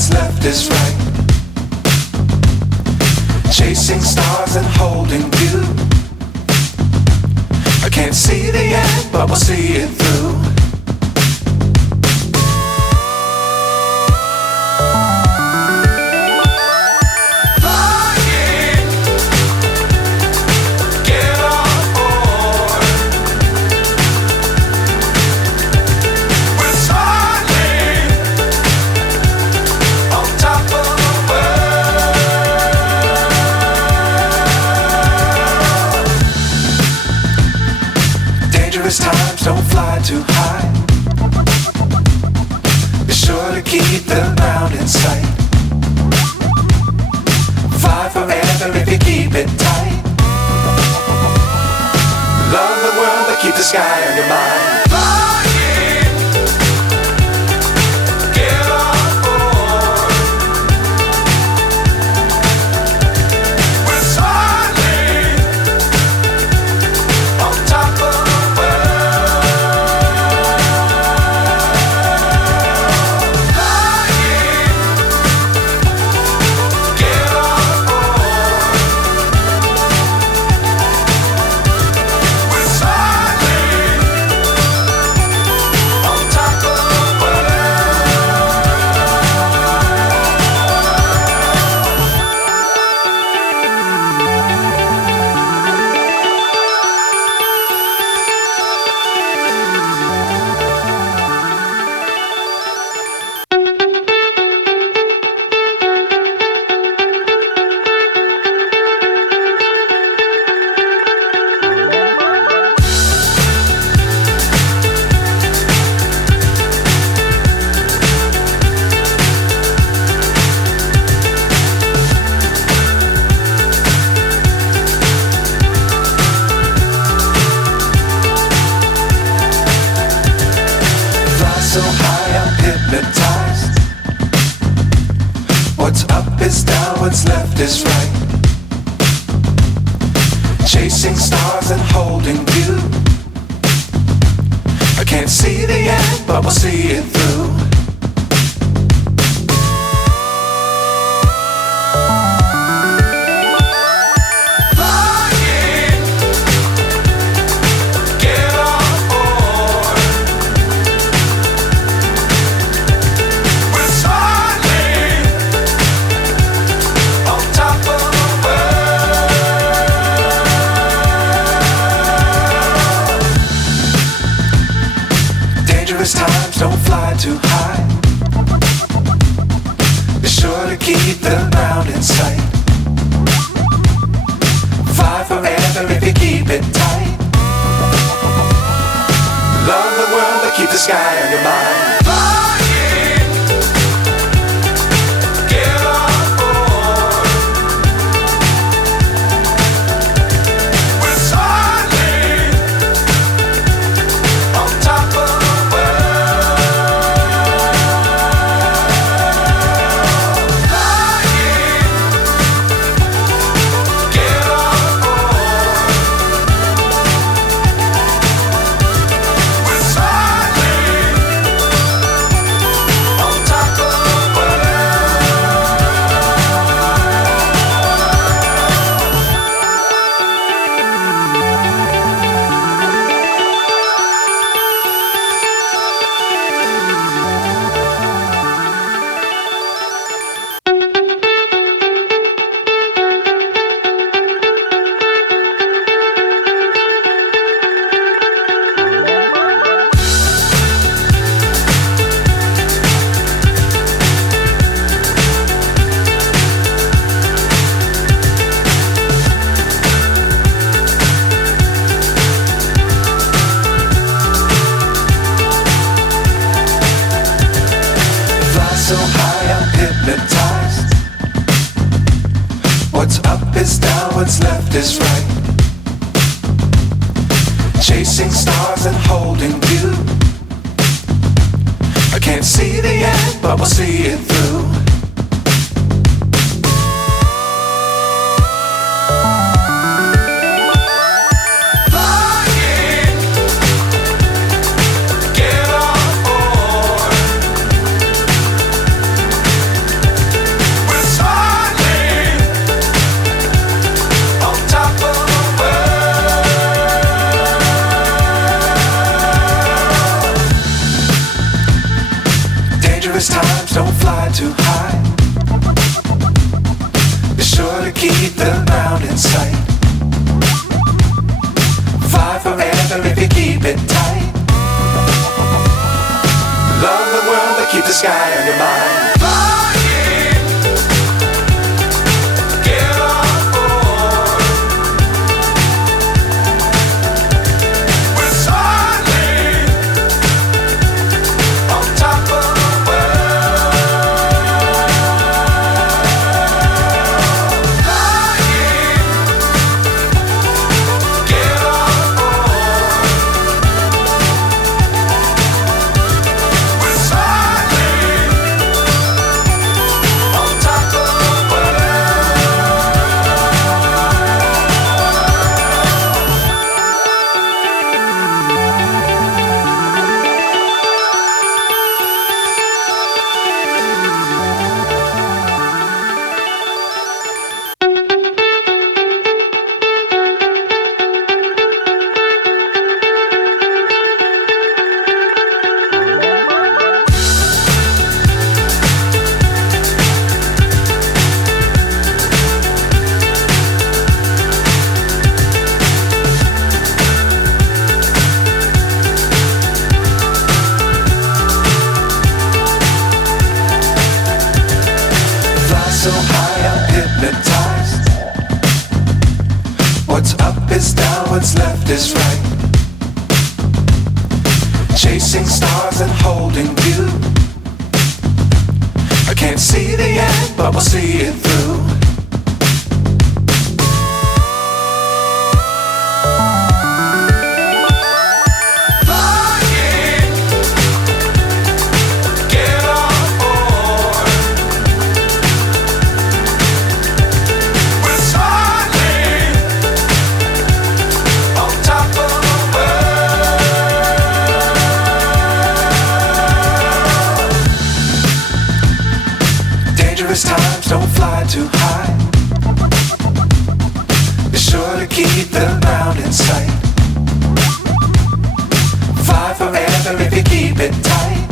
what's left is right. Chasing stars and holding you. I can't see the end, but we'll see it through. Times don't fly too high. Be sure to keep the ground in sight. Fly forever if you keep it tight. Love the world but keep the sky on your mind. So high I'm hypnotized. What's up is down, what's left is right. Chasing stars and holding you. I can't see the end, but we'll see it through. Times don't fly too high. Be sure to keep the ground in sight. Fly forever if you keep it tight. Love the world but keep the sky on your mind. So high I'm hypnotized. What's up is down, what's left is right. Chasing stars and holding you. I can't see the end, but we'll see it through. Dangerous times, don't fly too high. Be sure to keep the ground in sight. Fly forever if you keep it tight. Love the world, but keep the sky on your mind. So high I'm hypnotized. What's up is down, what's left is right. Chasing stars and holding you. I can't see the end, but we'll see it through. Times don't fly too high. Be sure to keep the ground in sight. Fly forever if you keep it tight.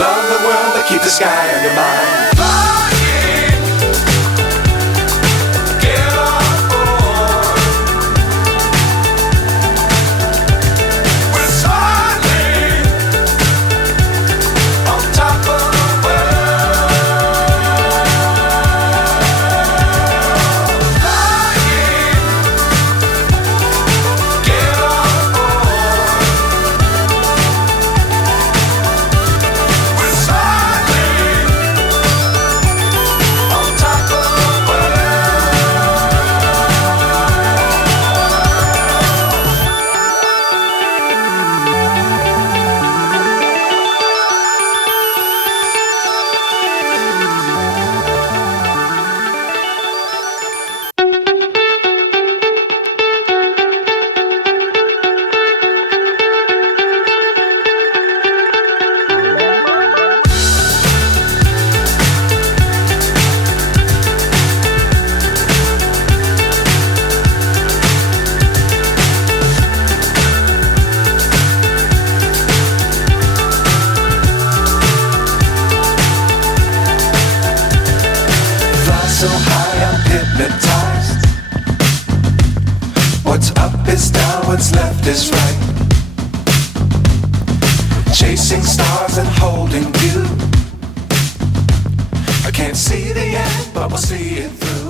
Love the world, but keep the sky on your mind. So high I'm hypnotized. What's up is down, what's left is right. Chasing stars and holding you. I can't see the end, but we'll see it through.